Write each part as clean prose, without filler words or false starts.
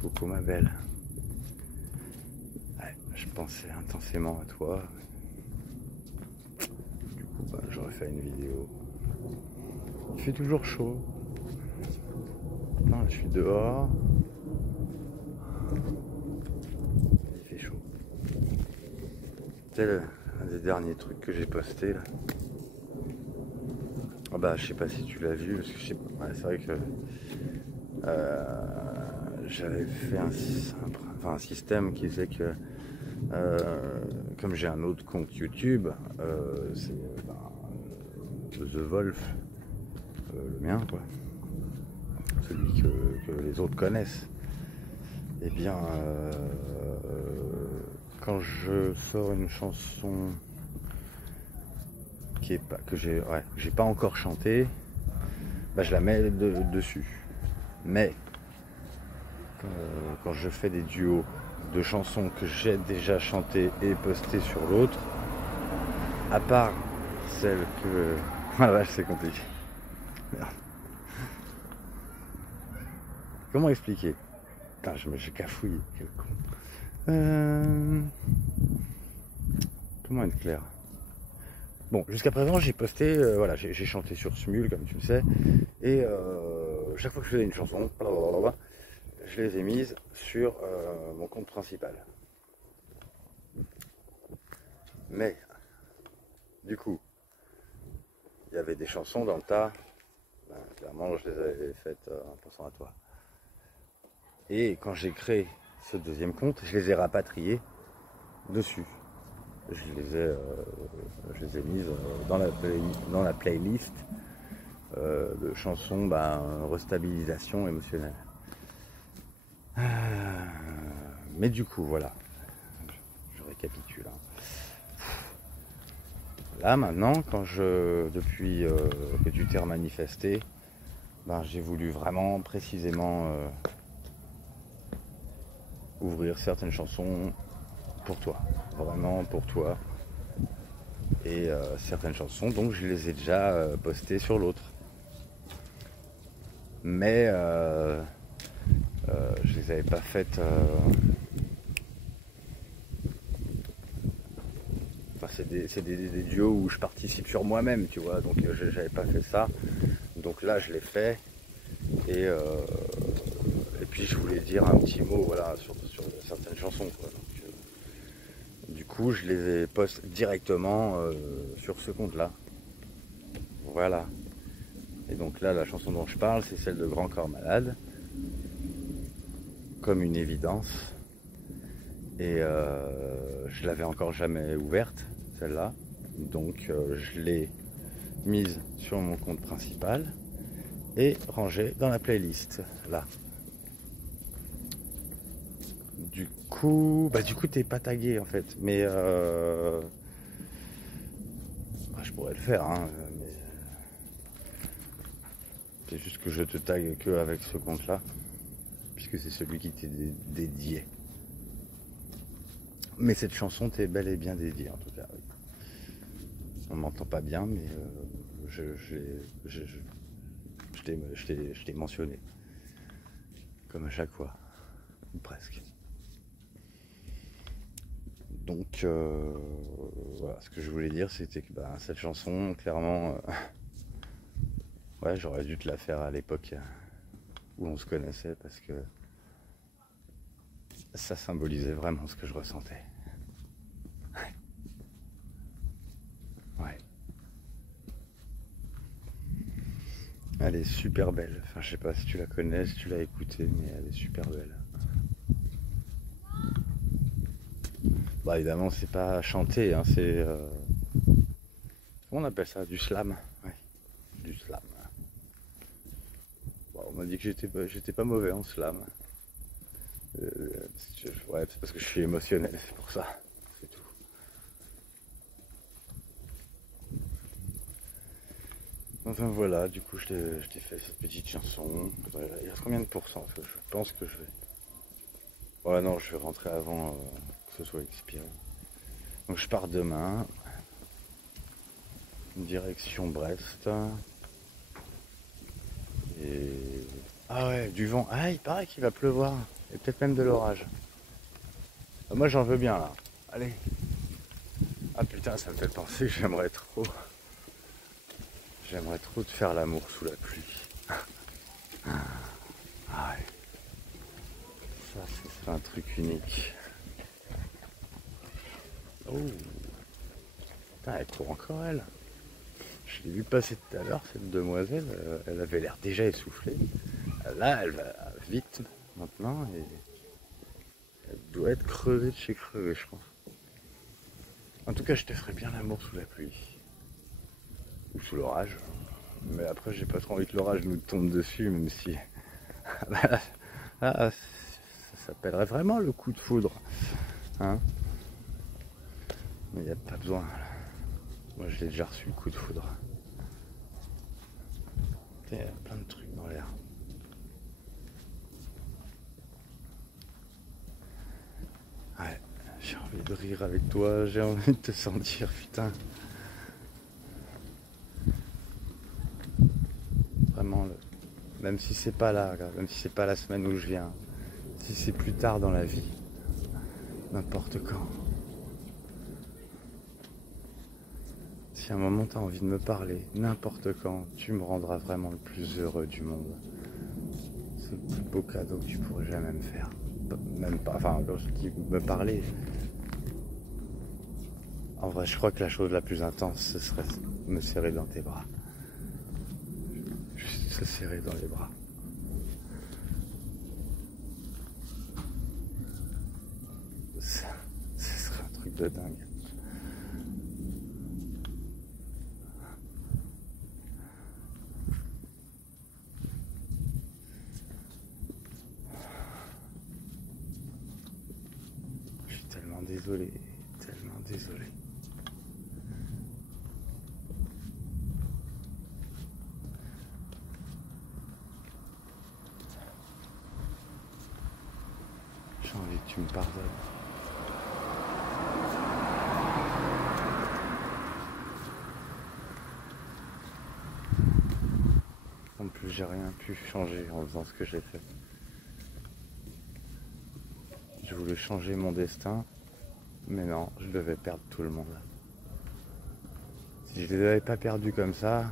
Coucou ma belle. Ouais, je pensais intensément à toi. Du coup, bah, j'aurais fait une vidéo. Il fait toujours chaud. Non, je suis dehors. Il fait chaud. C'est un des derniers trucs que j'ai posté là. Ah bah, je sais pas si tu l'as vu, parce que je sais pas. Ouais, c'est vrai que j'avais fait un système qui faisait que comme j'ai un autre compte YouTube, c'est The Wolf, le mien quoi, celui que les autres connaissent. Et bien, quand je sors une chanson qui est pas, que j'ai pas encore chantée, bah, je la mets dessus. Mais quand je fais des duos de chansons que j'ai déjà chantées et postées sur l'autre, à part celle que... Ah la vache, c'est compliqué. Merde. Comment expliquer? Putain, j'ai cafouillé, quel con. Comment être clair? Bon, jusqu'à présent, j'ai posté, voilà, j'ai chanté sur Smule, comme tu le sais, et chaque fois que je faisais une chanson, je les ai mises sur mon compte principal. Mais, du coup, il y avait des chansons dans le tas, ben, clairement, je les avais faites en pensant à toi. Et quand j'ai créé ce deuxième compte, je les ai rapatriées dessus. Je les ai mises dans la playlist de chansons restabilisation émotionnelle. Mais du coup, voilà, je récapitule. Là maintenant, depuis que tu t'es manifesté, j'ai voulu vraiment précisément ouvrir certaines chansons pour toi, vraiment pour toi. Et certaines chansons, donc je les ai déjà postées sur l'autre. Mais je les avais pas faites. Enfin, c'est des duos où je participe sur moi-même, tu vois. Donc j'avais pas fait ça. Donc là, je l'ai fait. Et puis je voulais dire un petit mot, voilà, sur certaines chansons, quoi. Donc, du coup, je les ai postes directement sur ce compte-là. Voilà. Et donc là, la chanson dont je parle, c'est celle de Grand Corps Malade, comme une évidence. Et je l'avais encore jamais ouverte, celle-là. Donc je l'ai mise sur mon compte principal et rangée dans la playlist, là. Du coup, t'es pas tagué en fait, mais je pourrais le faire, hein, mais c'est juste que je te tague que avec ce compte-là, puisque c'est celui qui t'est dédié. Mais cette chanson t'est bel et bien dédiée en tout cas. Oui. On m'entend pas bien, mais je t'ai mentionné, comme à chaque fois, ou presque. Donc voilà, ce que je voulais dire, c'était que cette chanson, clairement, ouais, j'aurais dû te la faire à l'époque où on se connaissait, parce que ça symbolisait vraiment ce que je ressentais. Ouais. Elle est super belle. Enfin, je sais pas si tu la connais, si tu l'as écoutée, mais elle est super belle. Bah évidemment, c'est pas chanter, hein, c'est comment on appelle ça? Du slam. Ouais, du slam. Bon, on m'a dit que j'étais pas mauvais en slam. Ouais, c'est parce que je suis émotionnel, c'est pour ça. C'est tout. Enfin voilà, du coup je t'ai fait cette petite chanson. Il reste combien de pourcents? Je pense que je vais... Ouais non, je vais rentrer avant que ce soit expiré. Donc je pars demain. Direction Brest. Et... Ah ouais, du vent. Ah, il paraît qu'il va pleuvoir. Et peut-être même de l'orage. Moi j'en veux bien là. Allez. Ah putain, ça me fait penser que j'aimerais trop te faire l'amour sous la pluie. Ah ouais. Ça c'est un truc unique. Oh. Putain, elle court encore elle. Je l'ai vu passer tout à l'heure, cette demoiselle, elle avait l'air déjà essoufflée. Là, elle va vite maintenant et elle doit être crevée de chez crevée, je pense. En tout cas, je te ferai bien l'amour sous la pluie. Ou sous l'orage. Mais après, j'ai pas trop envie que l'orage nous tombe dessus, même si... ça s'appellerait vraiment le coup de foudre. Hein, mais il n'y a pas besoin. Moi, je l'ai déjà reçu, le coup de foudre. Il y a plein de trucs dans l'air. Ouais, j'ai envie de rire avec toi, j'ai envie de te sentir, putain. Vraiment, même si c'est pas là, même si c'est pas la semaine où je viens, si c'est plus tard dans la vie, n'importe quand. Si à un moment tu as envie de me parler, n'importe quand, tu me rendras vraiment le plus heureux du monde. C'est le plus beau cadeau que tu pourrais jamais me faire. Même pas, enfin, quand je dis me parler. En vrai, je crois que la chose la plus intense, ce serait me serrer dans tes bras. Juste se serrer dans les bras. Ça serait un truc de dingue. Je suis tellement désolé, tellement désolé. J'ai envie que tu me pardonnes. En plus, j'ai rien pu changer en faisant ce que j'ai fait. Je voulais changer mon destin, mais non, je devais perdre tout le monde. Si je les avais pas perdus comme ça,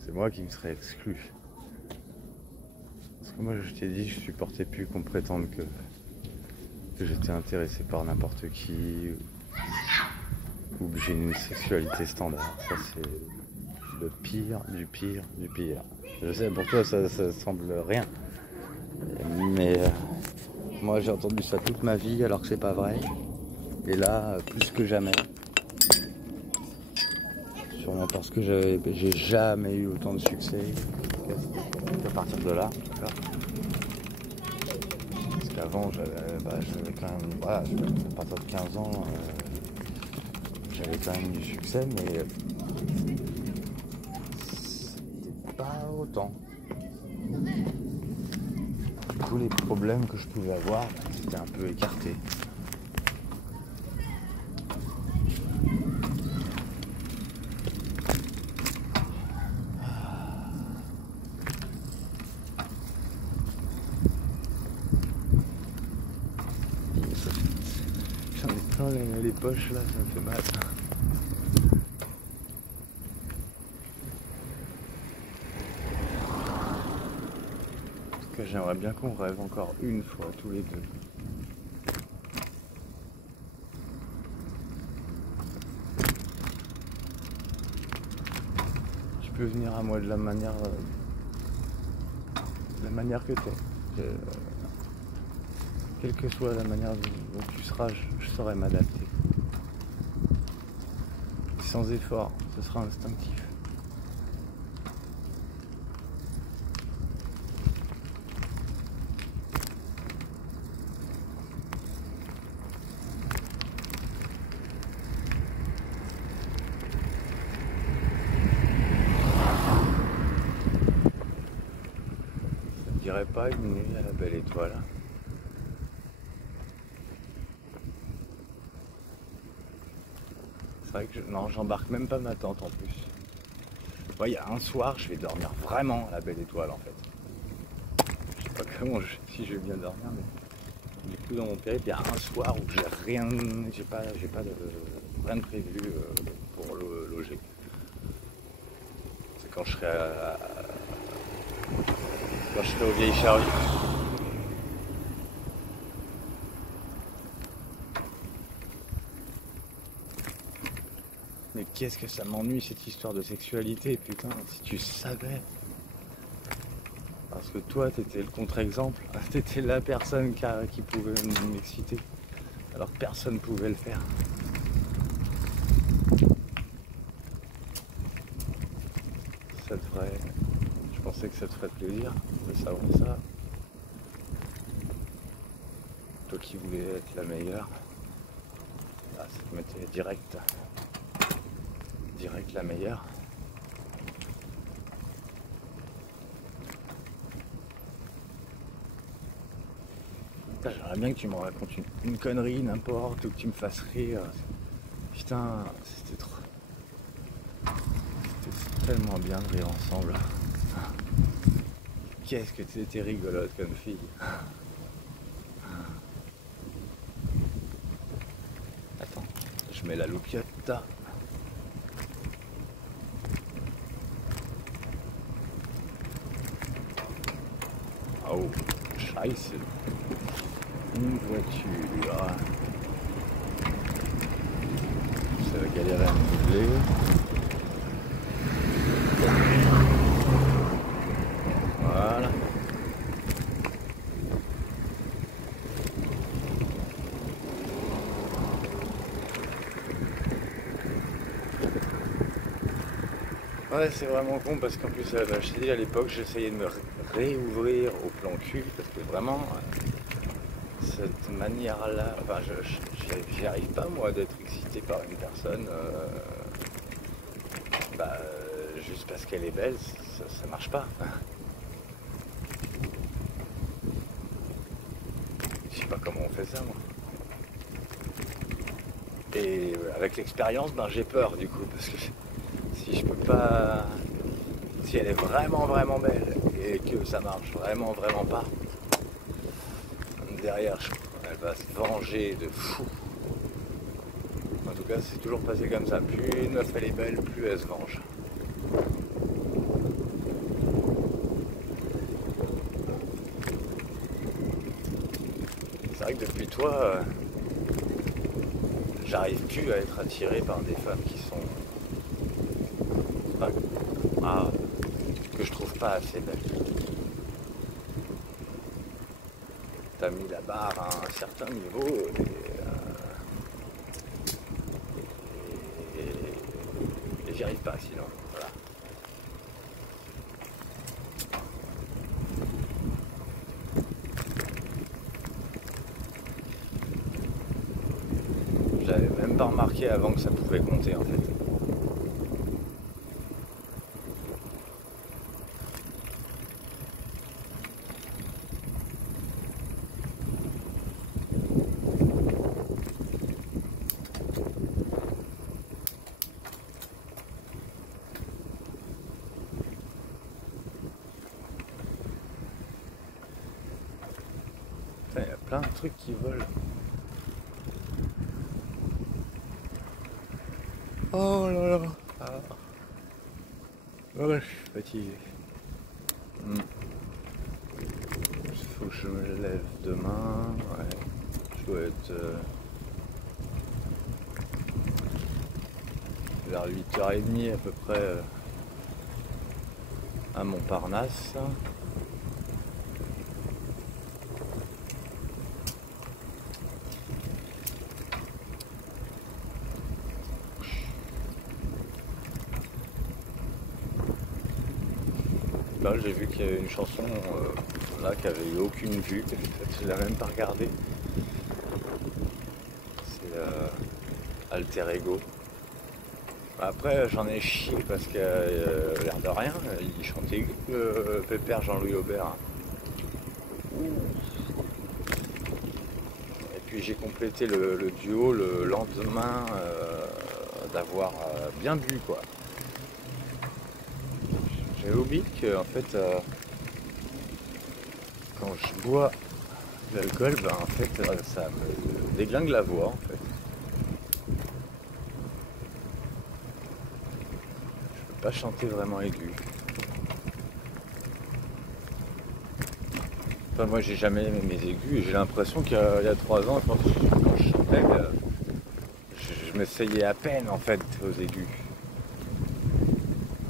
c'est moi qui me serais exclu. Parce que moi, je t'ai dit, je supportais plus qu'on prétende que j'étais intéressé par n'importe qui, ou que j'ai une sexualité standard. Ça, c'est le pire, du pire, du pire. Je sais, pour toi, ça semble rien. Mais moi, j'ai entendu ça toute ma vie, alors que c'est pas vrai. Et là, plus que jamais. Sûrement parce que j'ai jamais eu autant de succès qu'à partir de là. Parce qu'avant, j'avais quand même, voilà, à partir de 15 ans, j'avais quand même du succès, mais c'était pas autant. Tous les problèmes que je pouvais avoir, c'était un peu écarté. J'en ai plein les poches là, ça me fait mal. En tout cas, j'aimerais bien qu'on rêve encore une fois tous les deux. Tu peux venir à moi de la manière que t'es. Quelle que soit la manière dont tu seras, je saurai m'adapter. Sans effort, ce sera instinctif. Ça ne dirait pas une nuit à la belle étoile. C'est vrai que non, j'embarque même pas ma tante en plus. Ouais, il y a un soir, je vais dormir vraiment à la belle étoile en fait. bon, si je vais bien dormir, mais du coup dans mon périple, il y a un soir où j'ai rien de prévu pour loger. C'est quand je serai au Vieille Charrue. Mais qu'est-ce que ça m'ennuie cette histoire de sexualité, putain, si tu savais. Parce que toi, t'étais le contre-exemple, t'étais la personne qui pouvait m'exciter, alors que personne ne pouvait le faire. Je pensais que ça te ferait plaisir de savoir ça. Toi qui voulais être la meilleure, ça te mettait direct la meilleure. J'aimerais bien que tu me racontes une connerie, n'importe, ou que tu me fasses rire. Putain, c'était tellement bien de rire ensemble. Qu'est-ce que tu étais rigolote comme fille. Attends, je mets la loupiotta. Oh, scheiße. Une voiture. Ça va galérer à me doubler. Voilà. Ouais, c'est vraiment con parce qu'en plus, je t'ai dit à l'époque, j'essayais de me réouvrir au plan cul parce que vraiment, cette manière-là, enfin, j'y arrive pas moi d'être excité par une personne juste parce qu'elle est belle, ça marche pas. Je sais pas comment on fait ça moi. Et avec l'expérience, j'ai peur du coup parce que si je peux pas, si elle est vraiment vraiment belle et que ça marche vraiment vraiment pas, derrière elle va se venger de fou. En tout cas c'est toujours passé comme ça, plus une meuf elle est belle, plus elle se venge. C'est vrai que depuis toi, j'arrive plus à être attiré par des femmes qui sont que je trouve pas assez belles. T'as mis la barre à un certain niveau et j'y arrive pas sinon. Voilà. J'avais même pas remarqué avant que ça pouvait compter en fait. Il y a plein de trucs qui volent. Oh là là. Ah. Ouais, je suis fatigué. Faut que je me lève demain. Ouais. Je dois être vers 8h30 à peu près à Montparnasse. Là j'ai vu qu'il y avait une chanson là qui avait eu aucune vue, je l'ai même pas regardé. C'est Alter Ego. Après j'en ai chié parce que l'air de rien, il chantait Pépère Jean-Louis Aubert. Et puis j'ai complété le duo le lendemain d'avoir bien bu quoi. J'avais oublié que en fait quand je bois l'alcool, ben en fait ça me déglingue la voix en fait. Je peux pas chanter vraiment aigu. Enfin, moi j'ai jamais aimé mes aigus et j'ai l'impression qu'il y a 3 ans quand je chantais, je m'essayais à peine en fait aux aigus.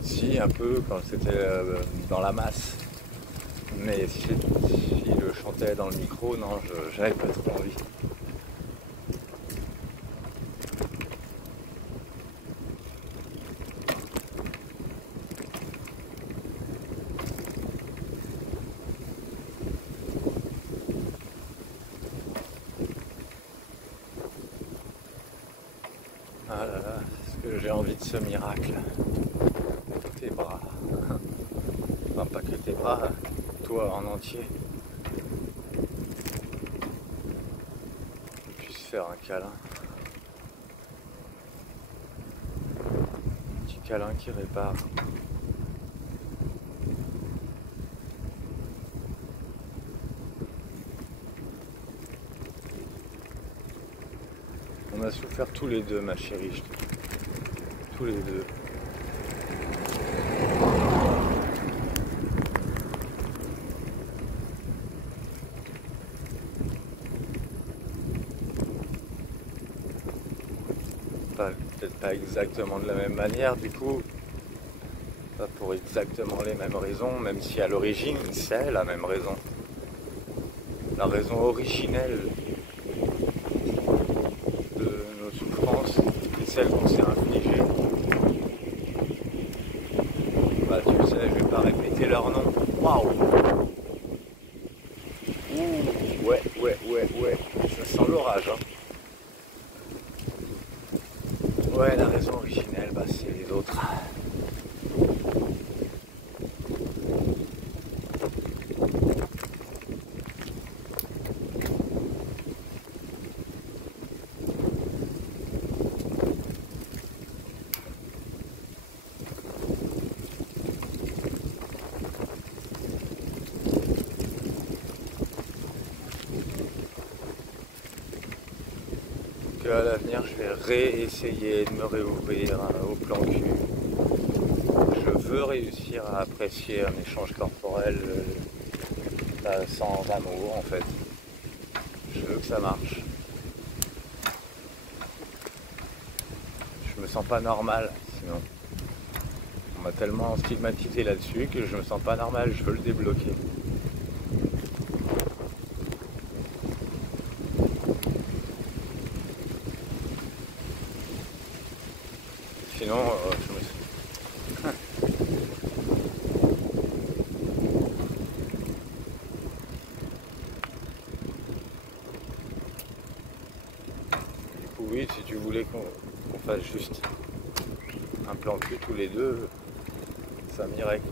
Si un peu quand c'était dans la masse. Mais si je chantais dans le micro, non, j'avais pas trop envie. Ah là là, est-ce que j'ai envie de ce miracle? Tes bras. Enfin, pas que tes bras, toi en entier. Que puisse faire un câlin. Un petit câlin qui répare. On a souffert tous les deux, ma chérie, je te dis. Tous les deux. Peut-être pas exactement de la même manière, du coup, pas pour exactement les mêmes raisons, même si à l'origine c'est la même raison. La raison originelle de nos souffrances et celle qu'on s'est infligée. Bah tu sais, je vais pas répéter leur nom. Waouh! Ouais, ça sent l'orage, hein. Ouais, la raison originelle, bah c'est les autres. À l'avenir, je vais réessayer de me réouvrir au plan cul. Je veux réussir à apprécier un échange corporel sans amour en fait. Je veux que ça marche. Je me sens pas normal sinon. On m'a tellement stigmatisé là-dessus que je me sens pas normal, je veux le débloquer. Sinon, je me suis... Du coup, oui, si tu voulais qu'on fasse juste un plan cul tous les deux, ça m'irait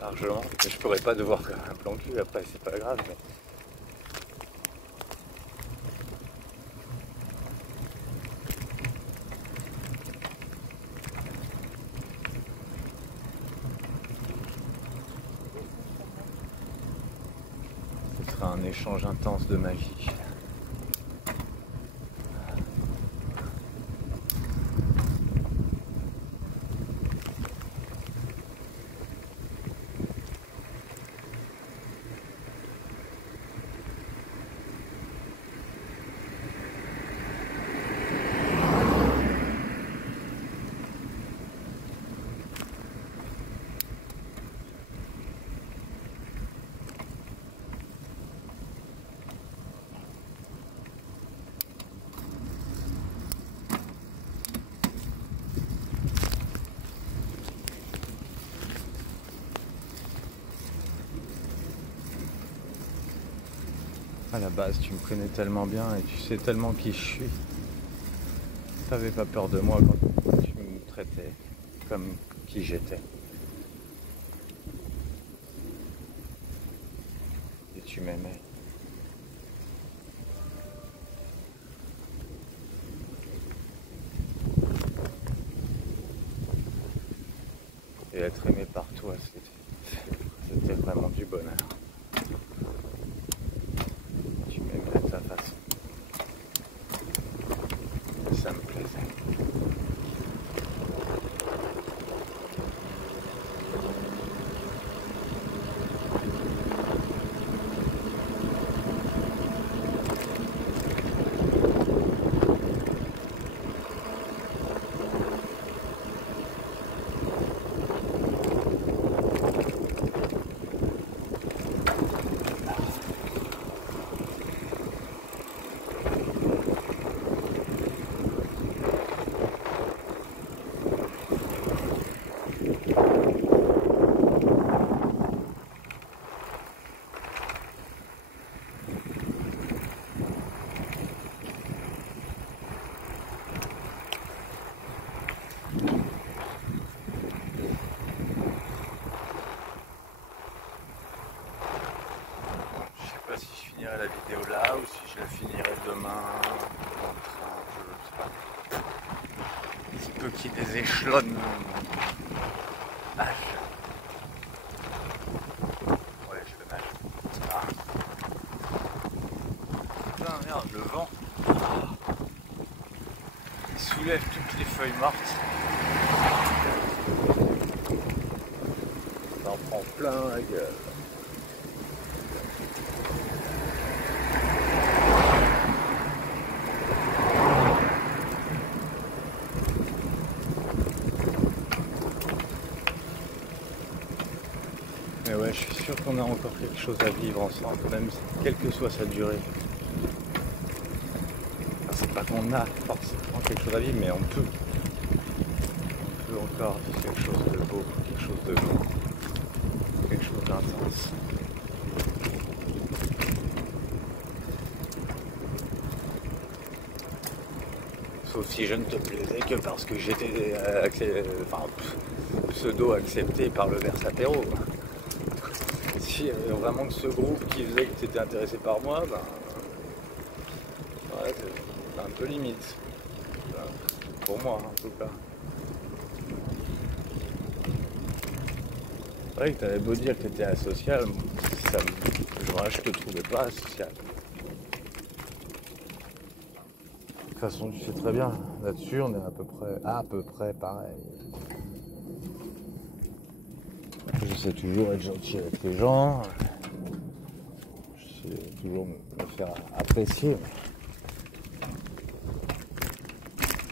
largement. Mais je pourrais pas devoir faire un plan cul, après c'est pas grave. Mais... ce sera un échange intense de magie. À la base, tu me connais tellement bien et tu sais tellement qui je suis. T'avais pas peur de moi quand tu me traitais comme qui j'étais. Et tu m'aimais. Et être aimé par toi, c'était vraiment du bonheur. finirai la vidéo là ou si je la finirai demain dans le train, je sais pas. Il se peut qu'il y ait des échelonnes. Nage. Ouais, je le nage. Ah. Putain, merde, le vent. Ah. Il soulève toutes les feuilles mortes. Ça en prend plein la gueule. Mais ouais, je suis sûr qu'on a encore quelque chose à vivre ensemble, même quelle que soit sa durée. Enfin, c'est pas qu'on a forcément quelque chose à vivre, mais on peut encore vivre quelque chose de beau, quelque chose de beau, quelque chose d'intense. Sauf si je ne te plaisais que parce que j'étais pseudo accepté par le Versapéro. Si il y avait vraiment que ce groupe qui faisait que tu étais intéressé par moi, ben ouais, c'est un peu limite. Pour moi en tout cas. C'est vrai que tu avais beau dire que tu étais asocial, je te trouvais pas asocial. De toute façon, tu sais très bien, là-dessus, on est à peu près pareil. Je sais toujours être gentil avec les gens, je sais toujours me faire apprécier.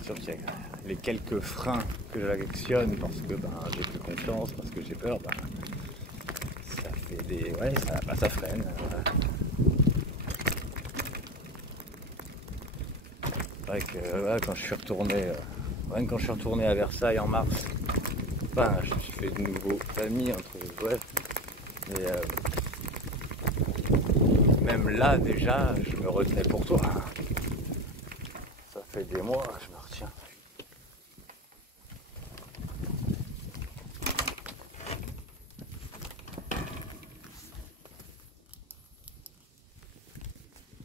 Sauf qu'il y a les quelques freins que j'actionne parce que j'ai plus confiance, parce que j'ai peur, ça fait des. Ouais, ça freine. C'est vrai que quand je suis retourné. Même quand je suis retourné à Versailles en mars, je me suis fait de nouveaux amis entre ouais. Mais même là déjà, je me retenais pour toi. Ça fait des mois que je me retiens.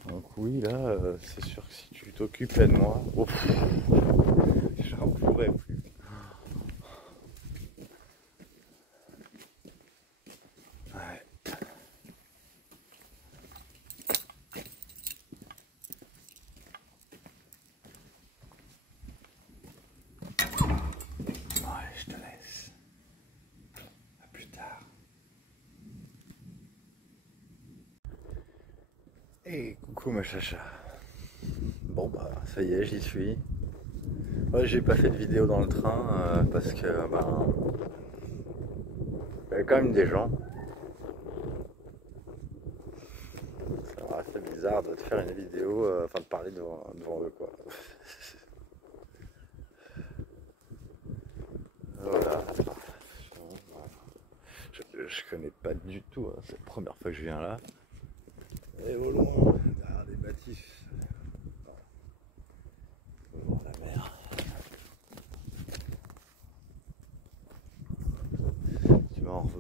Donc oui, là, c'est sûr que si tu t'occupais de moi, j'en pourrais plus. Ouais. Ouais, je te laisse. À plus tard. Et coucou ma chacha. Bon ça y est, j'y suis. Ouais, j'ai pas fait de vidéo dans le train parce que il y avait quand même des gens. Ça va rester bizarre de te faire une vidéo, de parler devant eux quoi. Voilà. Je connais pas du tout, hein. C'est la première fois que je viens là. Et au loin, derrière des bâtisses. Au bord de la mer.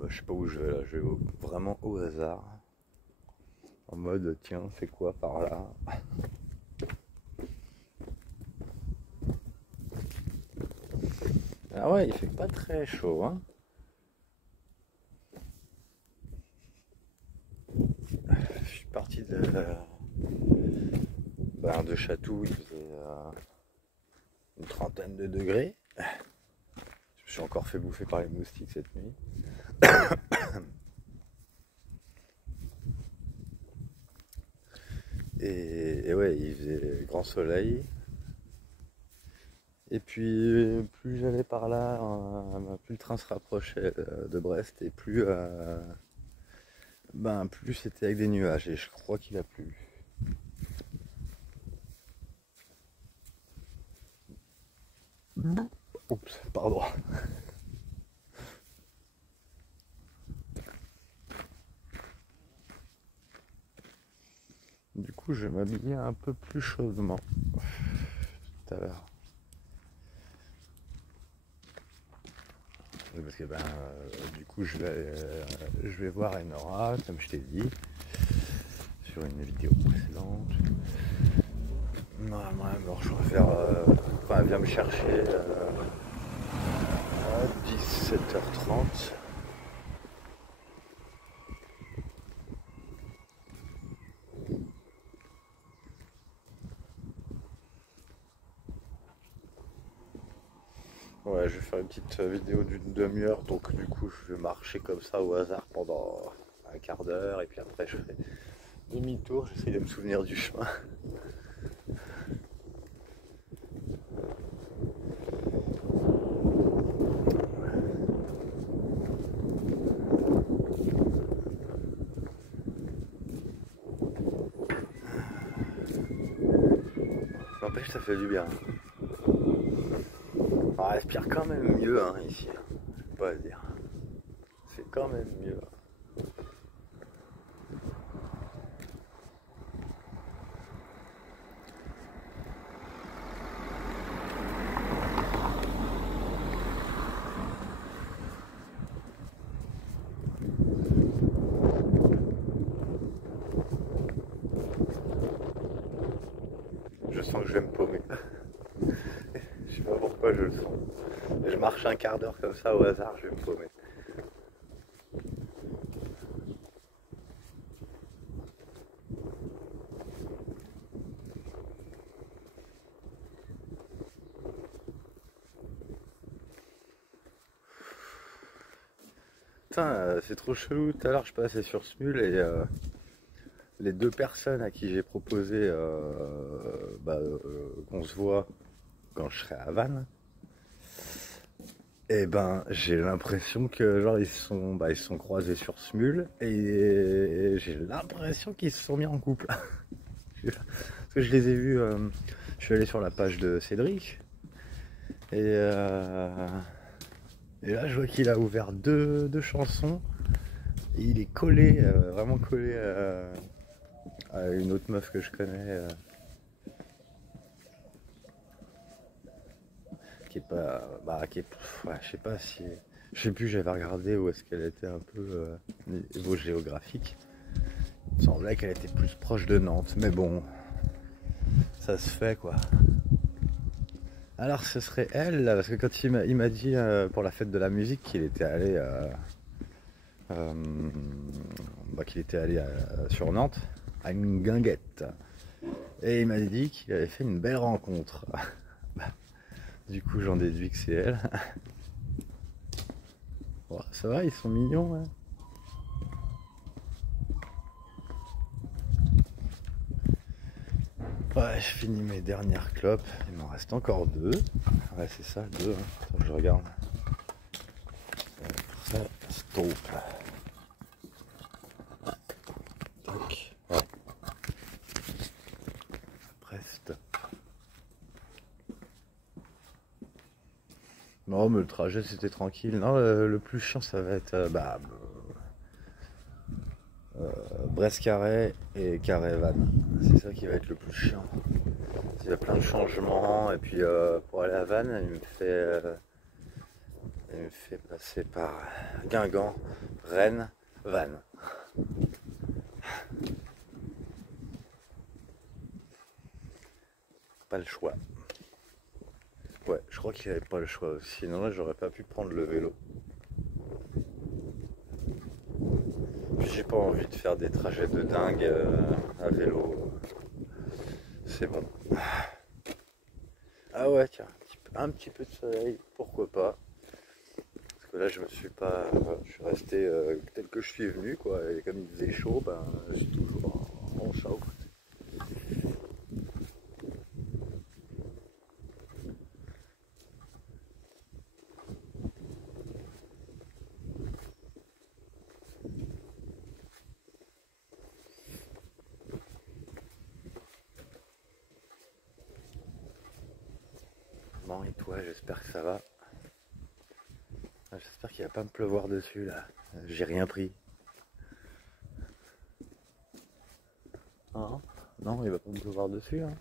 Je sais pas où je vais là, je vais vraiment au hasard. En mode tiens, c'est quoi par là? Ah ouais, il fait pas très chaud hein. Je suis parti de Chatou, il faisait une trentaine de degrés. Je me suis encore fait bouffer par les moustiques cette nuit. Et ouais, il faisait grand soleil. Et puis plus j'allais par là, plus le train se rapprochait de Brest et plus c'était avec des nuages et je crois qu'il a plu. Oups, pardon. Du coup, je vais m'habiller un peu plus chaudement tout à l'heure. Parce que du coup, je vais voir Enora, comme je t'ai dit. sur une vidéo précédente. Normalement, elle me rejoint vers. Enfin, elle vient me chercher à 17h30. Ouais, je vais faire une petite vidéo d'une demi-heure, donc du coup je vais marcher comme ça au hasard pendant un quart d'heure et puis après je ferai demi-tour, j'essaie de me souvenir du chemin. N'empêche, ça fait du bien. On respire quand même mieux hein, ici, faut pas le dire. C'est quand même mieux. Je sens que je vais me paumer. Je sais pas pourquoi je le sens. Je marche un quart d'heure comme ça au hasard, je vais me paumer. Putain, c'est trop chelou. Tout à l'heure, je passais sur Smule et les deux personnes à qui j'ai proposé qu'on se voit quand je serai à Vannes, et ben j'ai l'impression que genre ils se sont croisés sur Smule et j'ai l'impression qu'ils se sont mis en couple. Parce que je les ai vus, je suis allé sur la page de Cédric et là je vois qu'il a ouvert deux chansons et il est collé, vraiment collé à une autre meuf que je connais. Qui est pas. Ouais, je sais pas si. Je sais plus, j'avais regardé où est-ce qu'elle était un peu niveau géographique. Il me semblait qu'elle était plus proche de Nantes, mais bon, ça se fait quoi. Alors ce serait elle, là, parce que quand il m'a dit pour la fête de la musique qu'il était allé, euh, qu'il était allé sur Nantes à une guinguette. Et il m'a dit qu'il avait fait une belle rencontre. Du coup, j'en déduis que c'est elle. Oh, ça va, ils sont mignons. Hein. Ouais, je finis mes dernières clopes. Il m'en reste encore deux. Ouais, c'est ça, deux. Hein. Attends, je regarde. Stop. Tac. Ouais. Preste. Non, mais le trajet c'était tranquille. Non, le plus chiant ça va être Brest-Carré et Carré-Vannes. C'est ça qui va être le plus chiant. Il y a plein de changements et puis pour aller à Vannes, il me fait passer par Guingamp, Rennes, Vannes. Pas le choix. Ouais, je crois qu'il n'y avait pas le choix. Sinon là, j'aurais pas pu prendre le vélo. Puis j'ai pas envie de faire des trajets de dingue à vélo. C'est bon. Ah ouais, tiens, un petit peu de soleil, pourquoi pas. Parce que là, je me suis pas. Je suis resté tel que je suis venu, quoi. Et comme il faisait chaud, ben, je suis toujours en chaud. Bon, et toi, j'espère que ça va. J'espère qu'il va pas me pleuvoir dessus, là. J'ai rien pris. Hein? Non, il va pas me pleuvoir dessus, hein.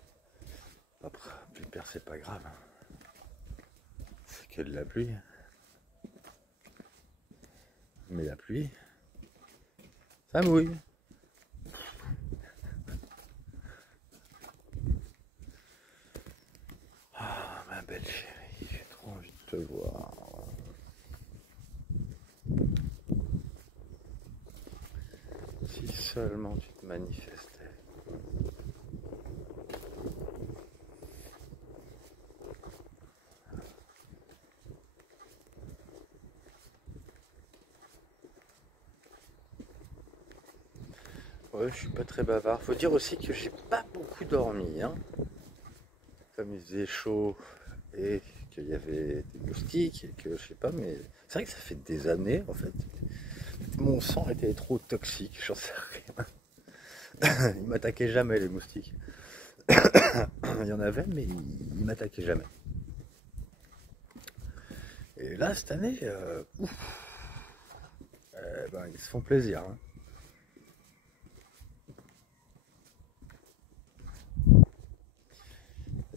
Après, plus pire, c'est pas grave. C'est que de la pluie. Mais la pluie, ça mouille. Si seulement tu te manifestais. Ouais, je suis pas très bavard. Faut dire aussi que j'ai pas beaucoup dormi, hein. Comme il faisait chaud et qu'il y avait des moustiques et que je sais pas, mais c'est vrai que ça fait des années en fait. Mon sang était trop toxique, j'en sais rien. Ils m'attaquaient jamais les moustiques. Il y en avait, mais ils m'attaquaient jamais. Et là cette année, ben, ils se font plaisir. Hein.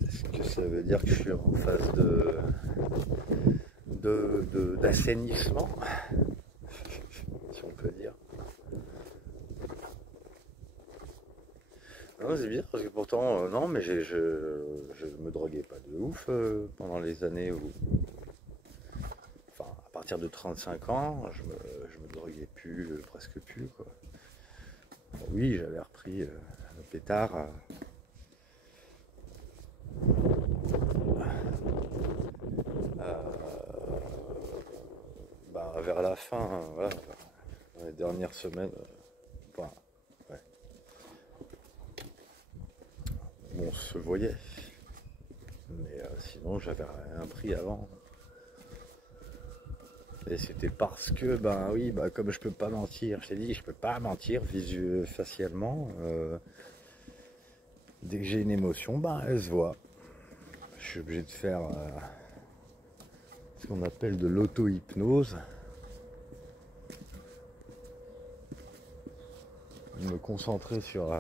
Est-ce que ça veut dire que je suis en phase d'assainissement, si on peut dire? Non, c'est bien parce que pourtant, non, mais je me droguais pas de ouf pendant les années où, enfin, à partir de 35 ans, je me droguais plus, presque plus, quoi. Bon, oui, j'avais repris le pétard. Bah, vers la fin, voilà, dans les dernières semaines, enfin, ouais, on se voyait. Mais sinon, j'avais rien pris avant. Et c'était parce que, ben oui, bah, comme je peux pas mentir, je t'ai dit, je peux pas mentir facialement. Dès que j'ai une émotion, ben elle se voit. Je suis obligé de faire ce qu'on appelle de l'auto-hypnose. Me concentrer sur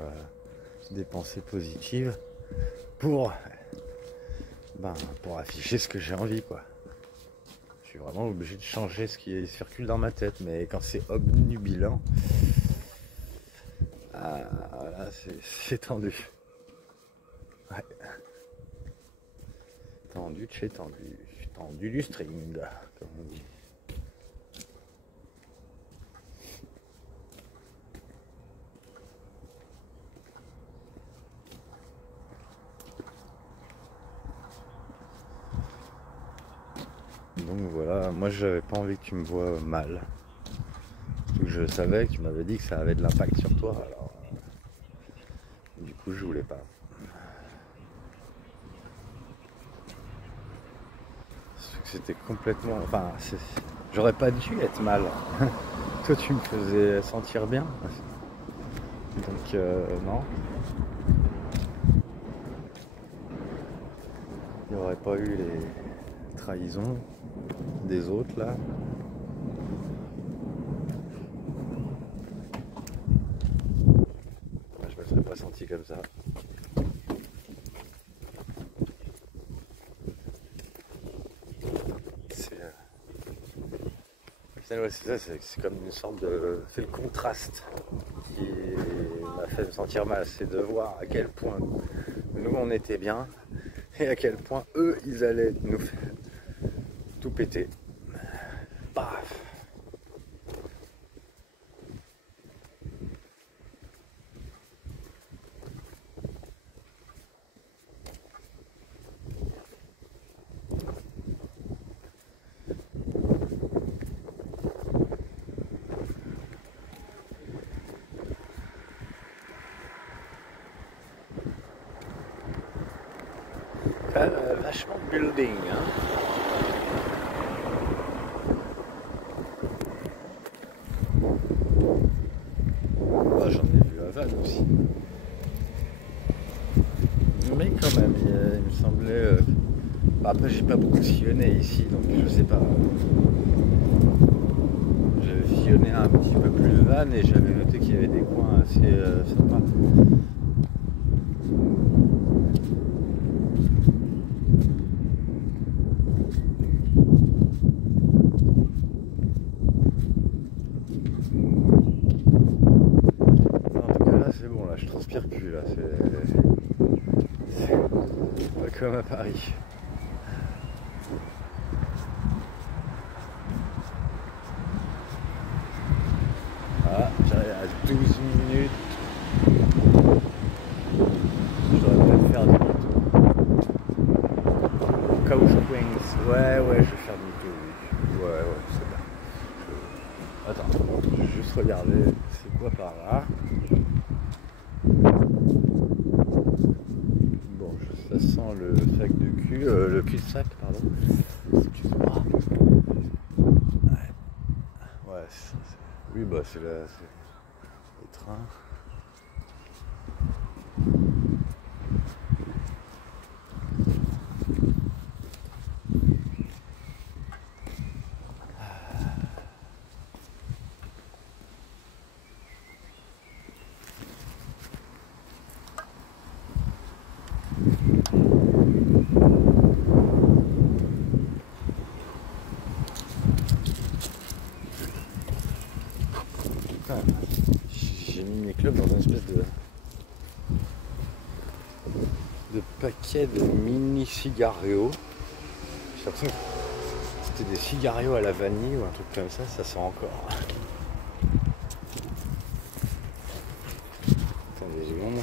des pensées positives pour, pour afficher ce que j'ai envie, quoi. Je suis vraiment obligé de changer ce qui circule dans ma tête, mais quand c'est obnubilant, là c'est tendu. Ouais. Tendu de chez tendu. Tendu du string, comme on dit. Donc voilà, moi j'avais pas envie que tu me vois mal. Je savais que tu m'avais dit que ça avait de l'impact sur toi, alors du coup je voulais pas. C'était complètement. Enfin, j'aurais pas dû être mal. Toi tu me faisais sentir bien. Donc non. Il n'y aurait pas eu les trahisons des autres là. Je me serais pas senti comme ça. C'est ça, c'est comme une sorte de. C'est le contraste qui m'a fait me sentir mal, c'est de voir à quel point nous on était bien et à quel point eux ils allaient nous faire tout péter. Paf. Vachement de building, hein. Oh, j'en ai vu à Vannes aussi. Mais quand même, il me semblait. Après, j'ai pas beaucoup sillonné ici, donc je sais pas. J'ai sillonné un petit peu plus Vannes et j'avais noté qu'il y avait des coins assez sympas. Je transpire plus là, c'est pas comme à Paris. Ah, j'arrive à 12 minutes. Je devrais peut-être faire demi-tour. Couch Springs. Ouais, je vais faire demi-tour, oui. Ouais, c'est bien. Attends, je vais juste regarder c'est quoi par là. Bon, ça sent le sac de cul, le cul-de-sac, pardon. Excuse-moi. Ouais, oui, bah c'est le train. J'ai mis mes clubs dans une espèce de paquet de mini cigarios. J'ai l'impression que c'était des cigarios à la vanille ou un truc comme ça sent encore. Attendez une seconde.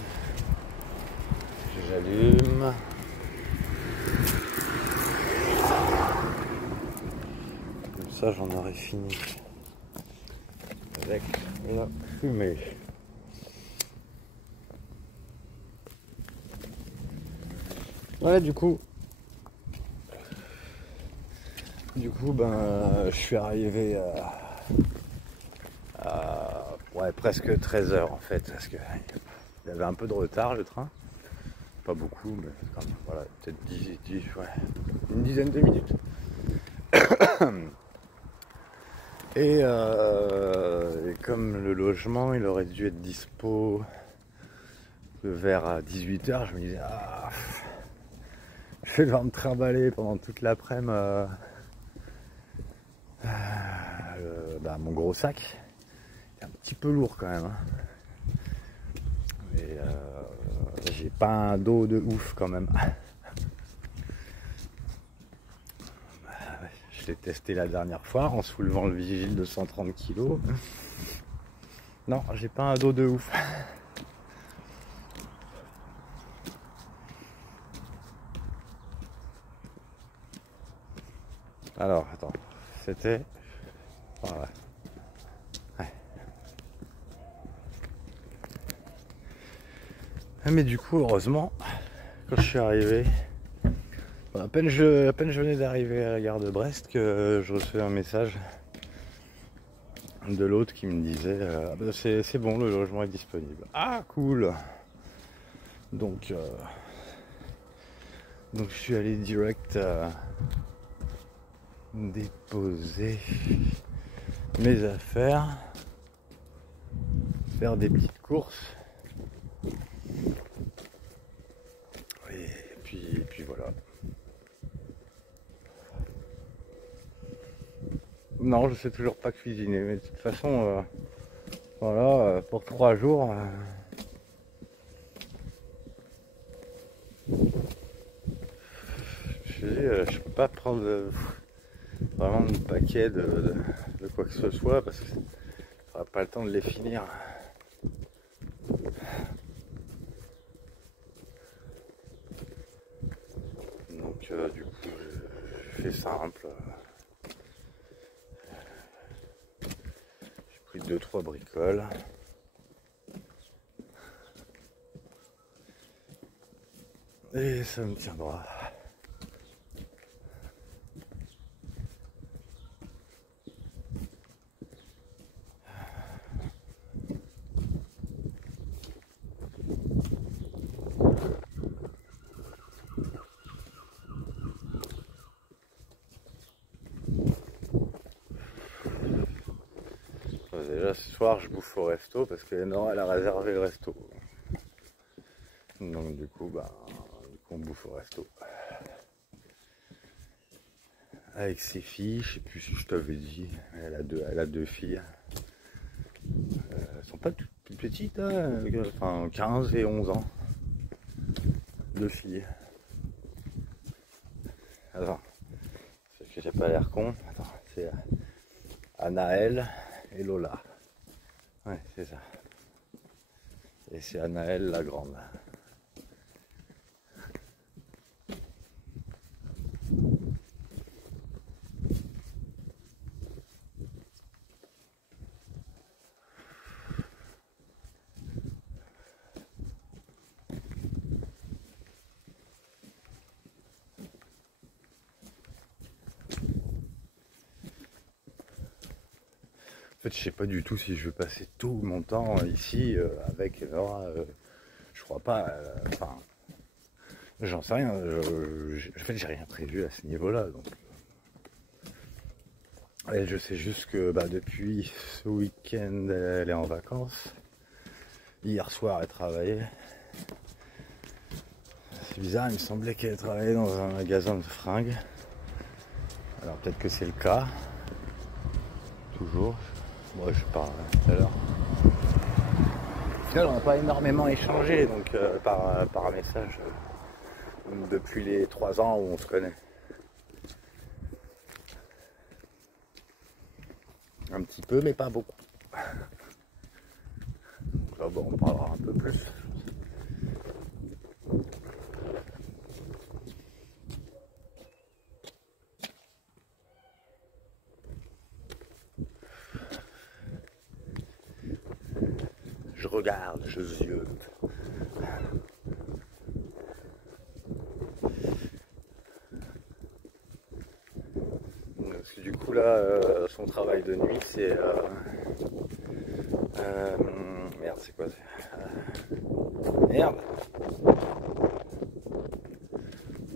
J'allume. Comme ça j'en aurai fini avec la fumée. Voilà, du coup ben je suis arrivé à presque 13 h en fait, parce que il y avait un peu de retard le train, pas beaucoup, mais quand même, voilà, peut-être une dizaine de minutes. Et comme le logement il aurait dû être dispo vers 18 h, je me disais je vais devoir me trimballer pendant toute l'après-midi mon gros sac. C'est un petit peu lourd quand même. Et j'ai pas un dos de ouf quand même. Je l'ai testé la dernière fois en soulevant le vigile de 130 kg. Non, j'ai pas un dos de ouf. Alors, attends, c'était... Voilà. Ouais. Mais du coup, heureusement, quand je suis arrivé, à peine je venais d'arriver à la gare de Brest que je recevais un message de l'autre qui me disait c'est bon, le logement est disponible. Ah, cool. Donc je suis allé direct déposer mes affaires, faire des petites courses et puis voilà. Non, je sais toujours pas cuisiner, mais de toute façon voilà, pour 3 jours je peux pas prendre vraiment de paquet de quoi que ce soit parce que j'aurai pas le temps de les finir. Donc du coup je fais simple. J'ai pris 2-3 bricoles. Et ça me tiendra. Déjà ce soir je bouffe au resto parce que Nora elle a réservé le resto. Donc du coup on bouffe au resto. Avec ses filles, je sais plus si je t'avais dit, elle a deux filles. Elles sont pas toutes petites, hein, enfin 15 et 11 ans. 2 filles. Attends, parce que j'ai pas l'air con. Attends, c'est Anaël et Lola. Ouais, c'est ça. Et c'est Anaëlle la grande. En fait, je sais pas du tout si je veux passer tout mon temps ici avec Laura. Je crois pas. Enfin, j'en sais rien. En fait, j'ai rien prévu à ce niveau-là. Donc, et je sais juste que depuis ce week-end, elle est en vacances. Hier soir, elle travaillait. C'est bizarre, il me semblait qu'elle travaillait dans un magasin de fringues. Alors peut-être que c'est le cas. Toujours. Moi, je parle tout à l'heure. Au final, on n'a pas énormément échangé donc par message depuis les 3 ans où on se connaît. Un petit peu, mais pas beaucoup. Là, bon, on parlera un peu plus. Je regarde, je ziote. Parce que du coup là, son travail de nuit c'est... merde, c'est quoi merde.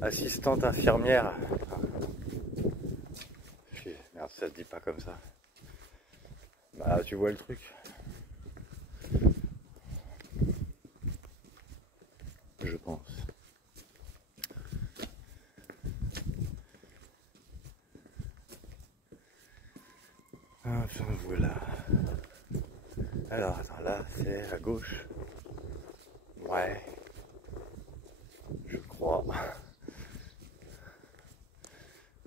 Assistante infirmière. Merde, ça se dit pas comme ça. Bah tu vois le truc. Je pense. Enfin voilà. Alors attends, là c'est à gauche. Ouais. Je crois.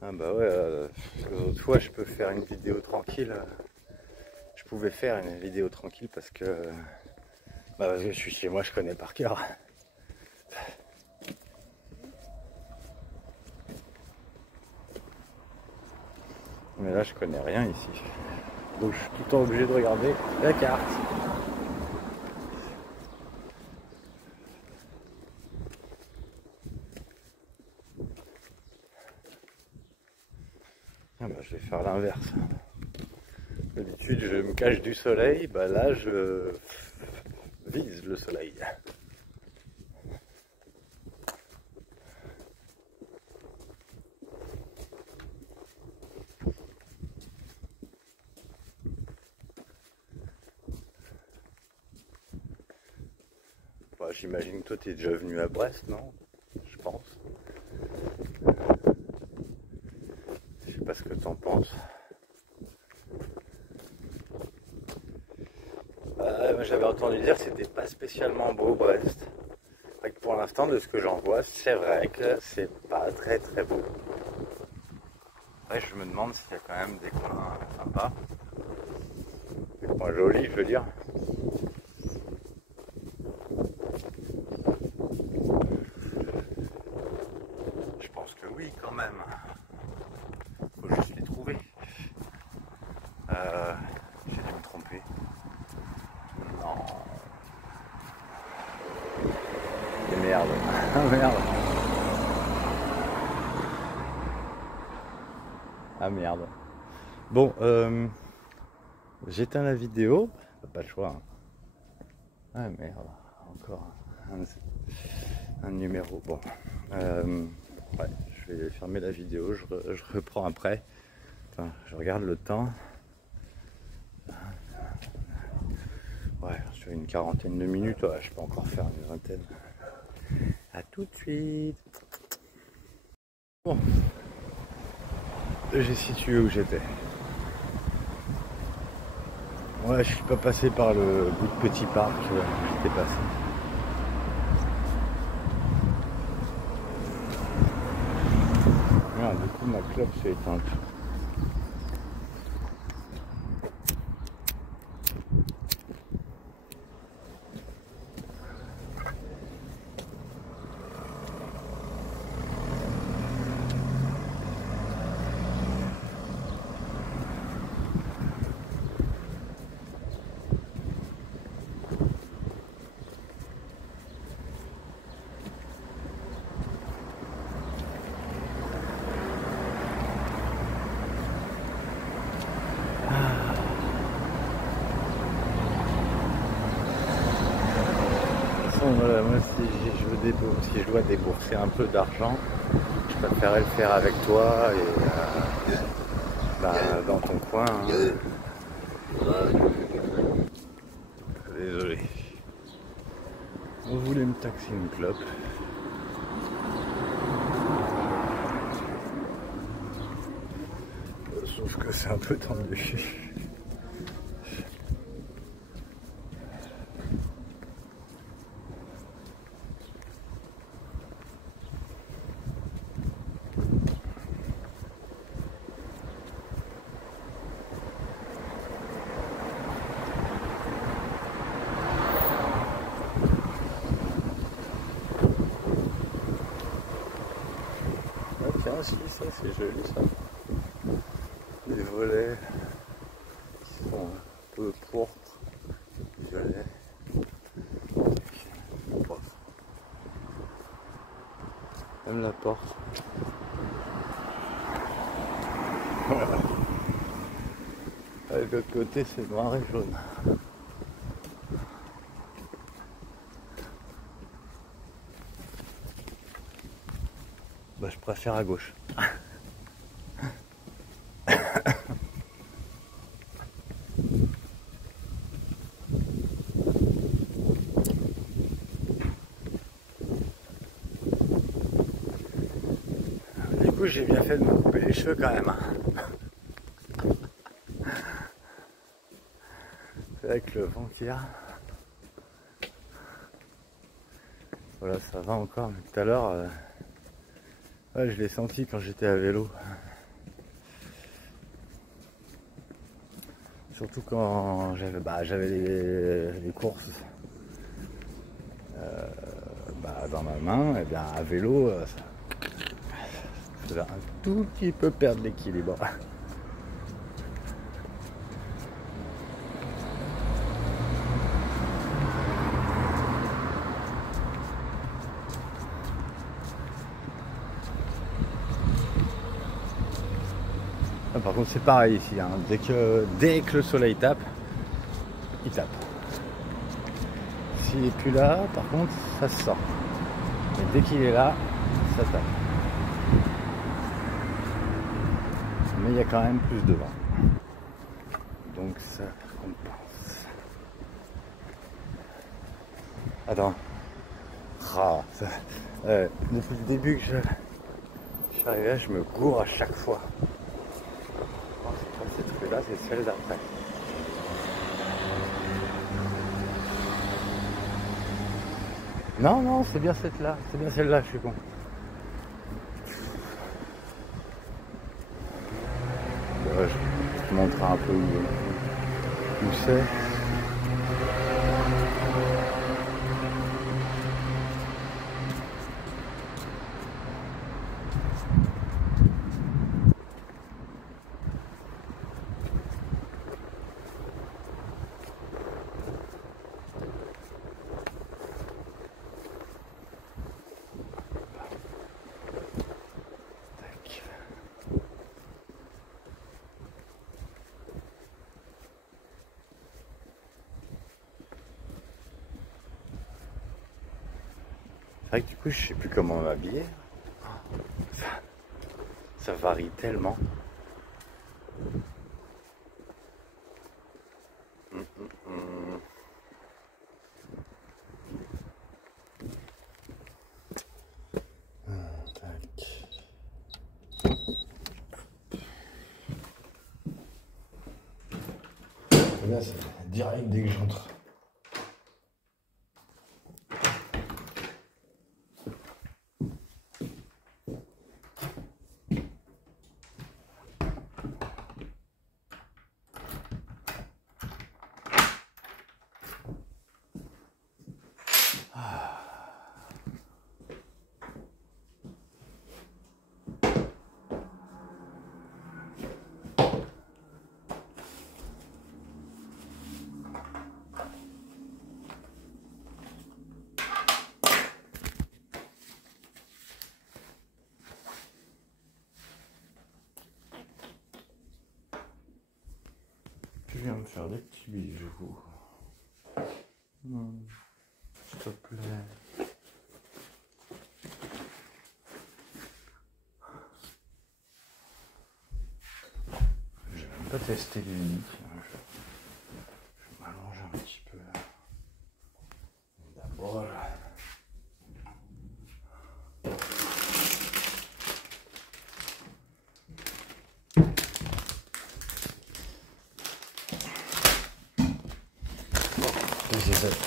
Ah bah ouais, l'autre fois je peux faire une vidéo tranquille. Je pouvais faire une vidéo tranquille parce que je suis chez moi, je connais par cœur. Mais là je connais rien ici. Donc je suis tout le temps obligé de regarder la carte. Ah bah, je vais faire l'inverse. D'habitude je me cache du soleil, bah là je vise le soleil. Bah, j'imagine que toi tu es déjà venu à Brest, non? Je pense. Je sais pas ce que t'en penses. J'avais entendu dire que c'était pas spécialement beau Brest. Pour l'instant, de ce que j'en vois, c'est vrai que c'est pas très très beau. Après, je me demande s'il y a quand même des coins sympas, des coins jolis, je veux dire. Je pense que oui, quand même. Faut juste les trouver. J'ai dû me tromper. Non. Et merde. Ah merde. Ah merde. Bon, j'éteins la vidéo. Pas le choix. Hein. Ah merde. Encore un numéro. Bon. Ouais, je vais fermer la vidéo. Je reprends après. Enfin, je regarde le temps. Ouais, sur une quarantaine de minutes, ouais, je peux encore faire une vingtaine. A tout de suite. Bon, j'ai situé où j'étais. Ouais, je suis pas passé par le bout de petit parc où j'étais passé. Merde, du coup ma clope s'est éteinte. façon, voilà, moi si je dois débourser un peu d'argent, je préférerais le faire avec toi et bah, dans ton coin. Hein. Désolé. On voulait me taxer une clope. Sauf que c'est un peu tendu. Ah, tiens, si, ça c'est joli ça. Les volets qui sont un peu pourpres, violets. Même la porte. Voilà. De l'autre côté c'est noir et jaune. Bah, je préfère à gauche. Du coup j'ai bien fait de me couper les cheveux quand même. Avec le vent qu'il y a. Voilà, ça va encore, mais tout à l'heure, ouais, je l'ai senti quand j'étais à vélo. Surtout quand j'avais les courses dans ma main, et bien à vélo, ça faisait un tout petit peu perdre l'équilibre. Ah, par contre c'est pareil ici, hein. Dès que le soleil tape, il tape. S'il n'est plus là, par contre, ça se sort. Mais dès qu'il est là, ça tape. Mais il y a quand même plus de vent. Donc ça compense. Attends. Ah, depuis le début que je suis arrivé là, je me gourre à chaque fois. Oh, c'est pas cette rue-là, c'est celle d'après. Non, non, c'est bien celle-là. C'est bien celle-là, je suis con. Je te montrerai un peu où c'est. C'est vrai que du coup, je sais plus comment m'habiller. Ça varie tellement. Là, c'est direct dès que j'entre. Je viens me faire des petits bijoux. te plaît. Je vais même pas tester les lits. Je m'allonge un petit peu. D'abord.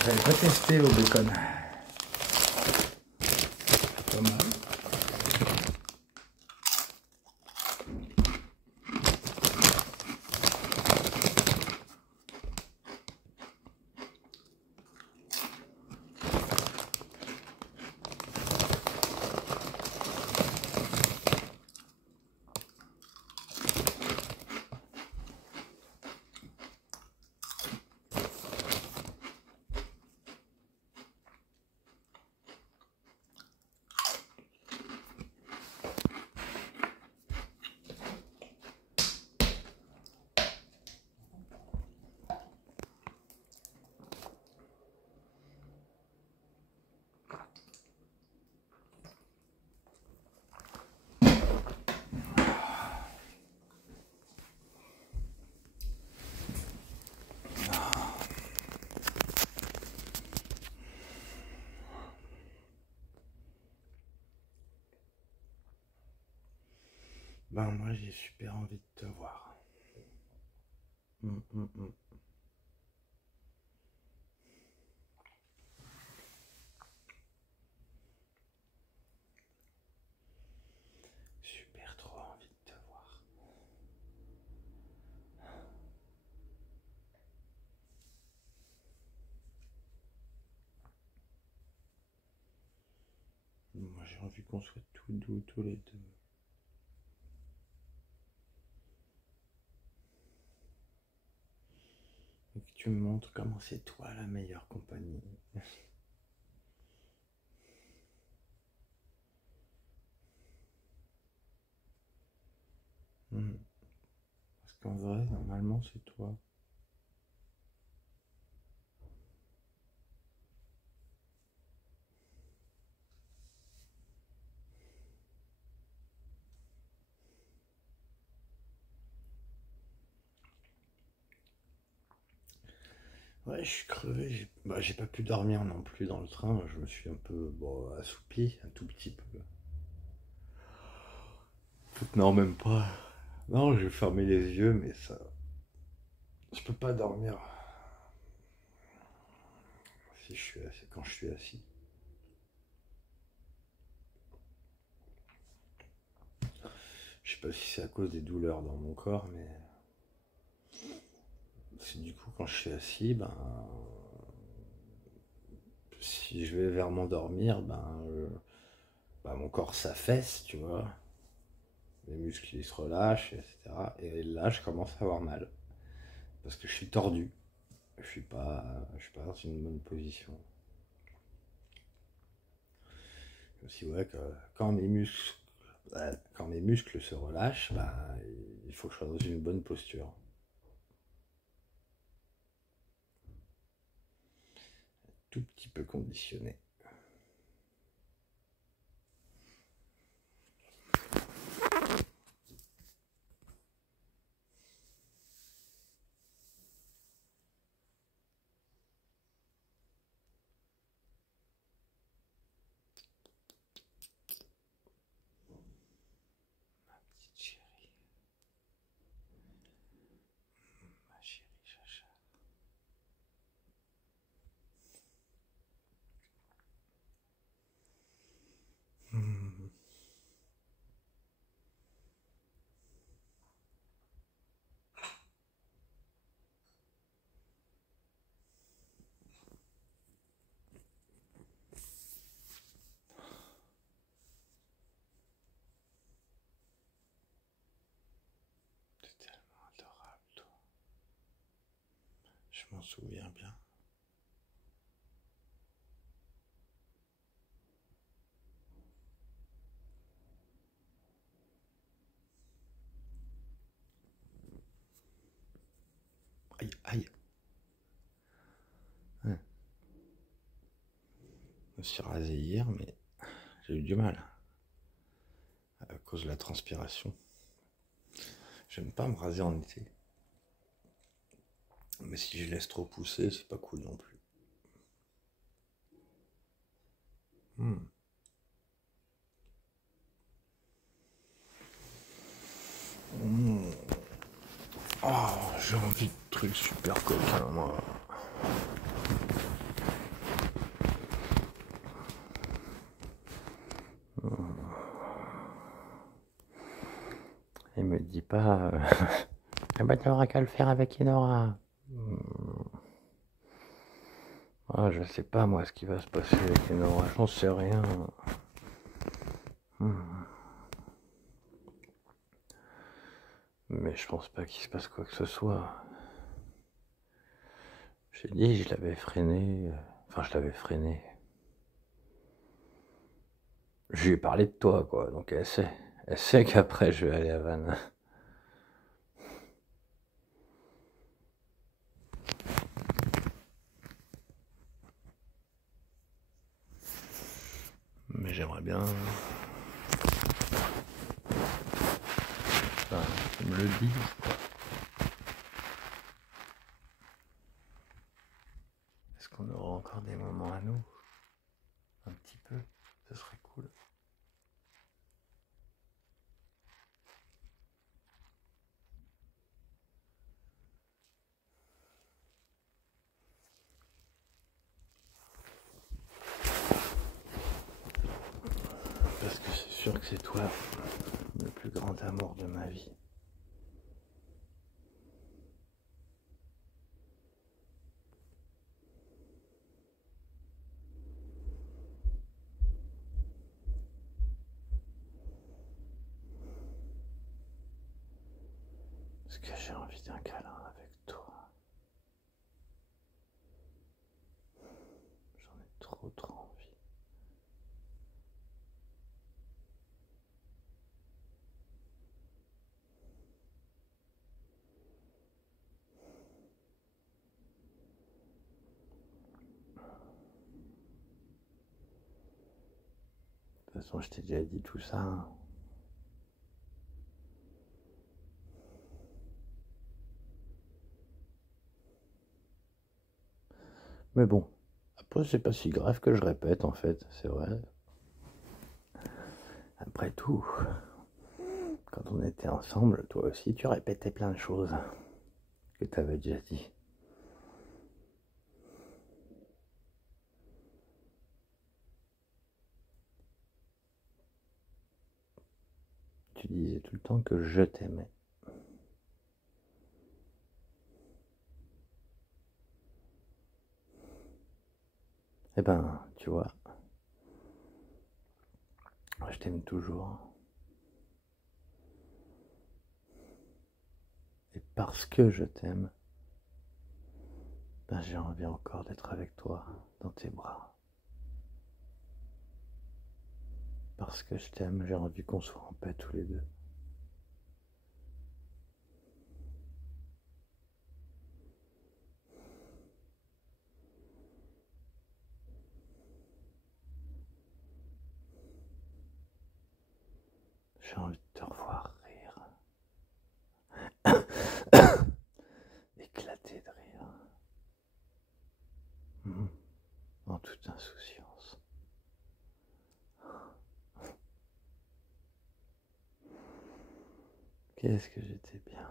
J'avais pas testé au bacon. Pas mal. Ben moi j'ai super envie de te voir. Super trop envie de te voir. Moi j'ai envie qu'on soit tout doux tous les deux. Et que tu me montres comment c'est toi la meilleure compagnie. Parce qu'en vrai, normalement, c'est toi. Ouais, je suis crevé. J'ai pas pu dormir non plus dans le train. Je me suis un peu assoupi, un tout petit peu. Non, même pas. Non, j'ai fermé les yeux, mais ça. Je peux pas dormir si je suis assis, quand je suis assis. Je sais pas si c'est à cause des douleurs dans mon corps, mais c'est du coup quand je suis assis, si je vais vers m'endormir, mon corps s'affaisse, tu vois. Les muscles ils se relâchent, etc. Et là, je commence à avoir mal parce que je suis tordu. Je suis pas dans une bonne position. Comme si ouais, que quand mes muscles se relâchent, il faut que je sois dans une bonne posture. Tout petit peu conditionné. Petite chérie, ma chérie Chacha. T'es tellement adorable, toi. Je m'en souviens bien. Aïe, aïe. Hein. me suis rasé hier, mais j'ai eu du mal à cause de la transpiration. J'aime pas me raser en été. Mais si je laisse trop pousser, c'est pas cool non plus. Hmm. Hmm. Oh, j'ai envie de trucs super coquins, moi. Il me dit pas ah bah t'auras qu'à le faire avec Enora. Ah, je sais pas moi ce qui va se passer avec Enora, j'en sais rien. Mais je pense pas qu'il se passe quoi que ce soit. J'ai dit, je l'avais freiné. Enfin, je l'avais freiné. Je lui ai parlé de toi, quoi. Donc elle sait. Elle sait qu'après, je vais aller à Vannes. Mais j'aimerais bien. Enfin, qu'ils me le disent, quoi. Est-ce qu'on aura encore des moments à nous? Un petit peu. Ce serait cool. Parce que c'est sûr que c'est toi le plus grand amour de ma vie. Parce que j'ai envie d'un câlin avec toi. J'en ai trop envie. De toute façon, je t'ai déjà dit tout ça. Hein. Mais bon, après, c'est pas si grave que je répète, en fait, c'est vrai. Après tout, quand on était ensemble, toi aussi, tu répétais plein de choses que t'avais déjà dit. Tu disais tout le temps que je t'aimais. Eh ben, tu vois, je t'aime toujours. Et parce que je t'aime, ben j'ai envie encore d'être avec toi, dans tes bras. Parce que je t'aime, j'ai envie qu'on soit en paix tous les deux. J'ai envie de te revoir rire. Éclater de rire. En toute insouciance. Qu'est-ce que j'étais bien.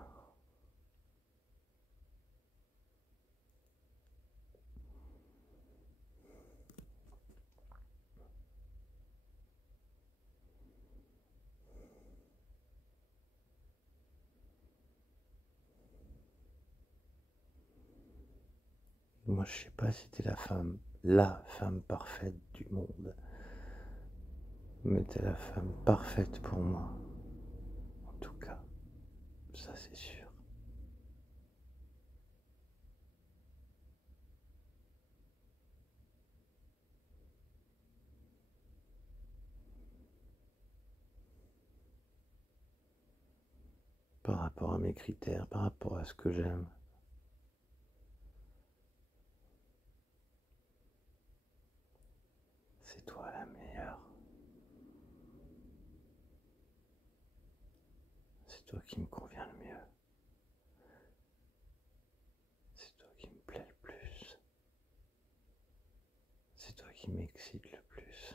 Moi, je sais pas si t'es la femme parfaite du monde. Mais t'es la femme parfaite pour moi. En tout cas, ça c'est sûr. Par rapport à mes critères, par rapport à ce que j'aime. C'est toi la meilleure. C'est toi qui me convient le mieux. C'est toi qui me plaît le plus. C'est toi qui m'excite le plus.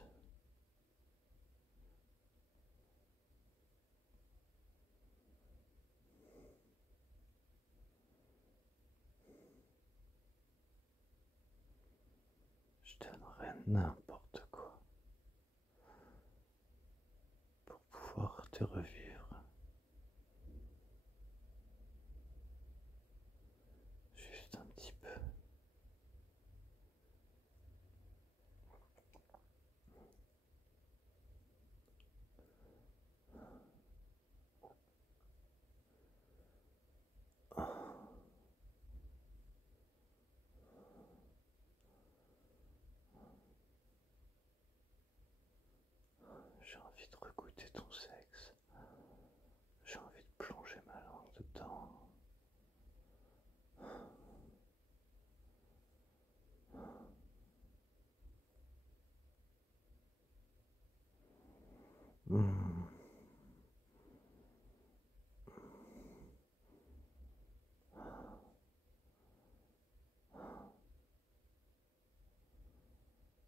Je donnerais n'importe quoi pour pouvoir te revivre. Juste un petit peu. J'ai envie de regoûter ton sexe. J'ai envie de plonger ma langue dedans. Mmh.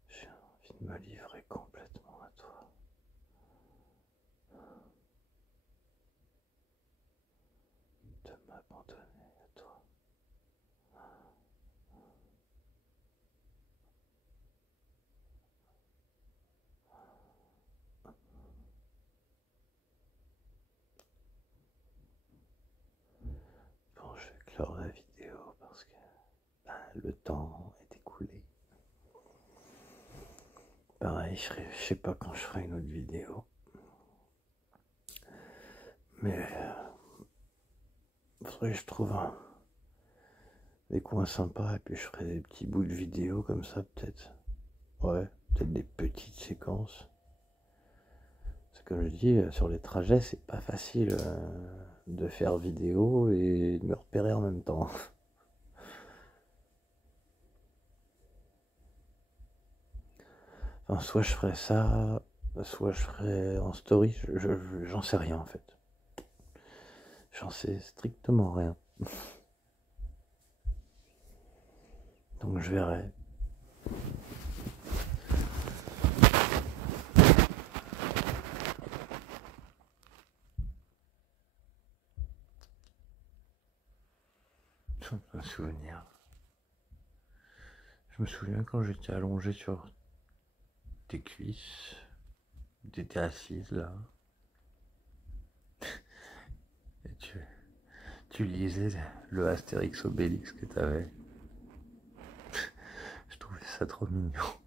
J'ai envie de me livrer complètement à toi. De m'abandonner à toi. Bon, je vais clore la vidéo parce que le temps est écoulé. Pareil, je sais pas quand je ferai une autre vidéo. Mais faudrait que je trouve des coins sympas et puis je ferai des petits bouts de vidéo comme ça peut-être. Ouais, peut-être des petites séquences. Parce que comme je dis, sur les trajets, c'est pas facile de faire vidéo et de me repérer en même temps. Enfin, soit je ferais ça, soit je ferais en story, j'en sais rien en fait. J'en sais strictement rien. Donc je verrai. Un souvenir. Je me souviens quand j'étais allongé sur tes cuisses, t'étais assise là, et tu lisais le Astérix Obélix que t'avais. Je trouvais ça trop mignon.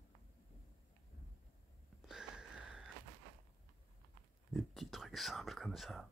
Des petits trucs simples comme ça.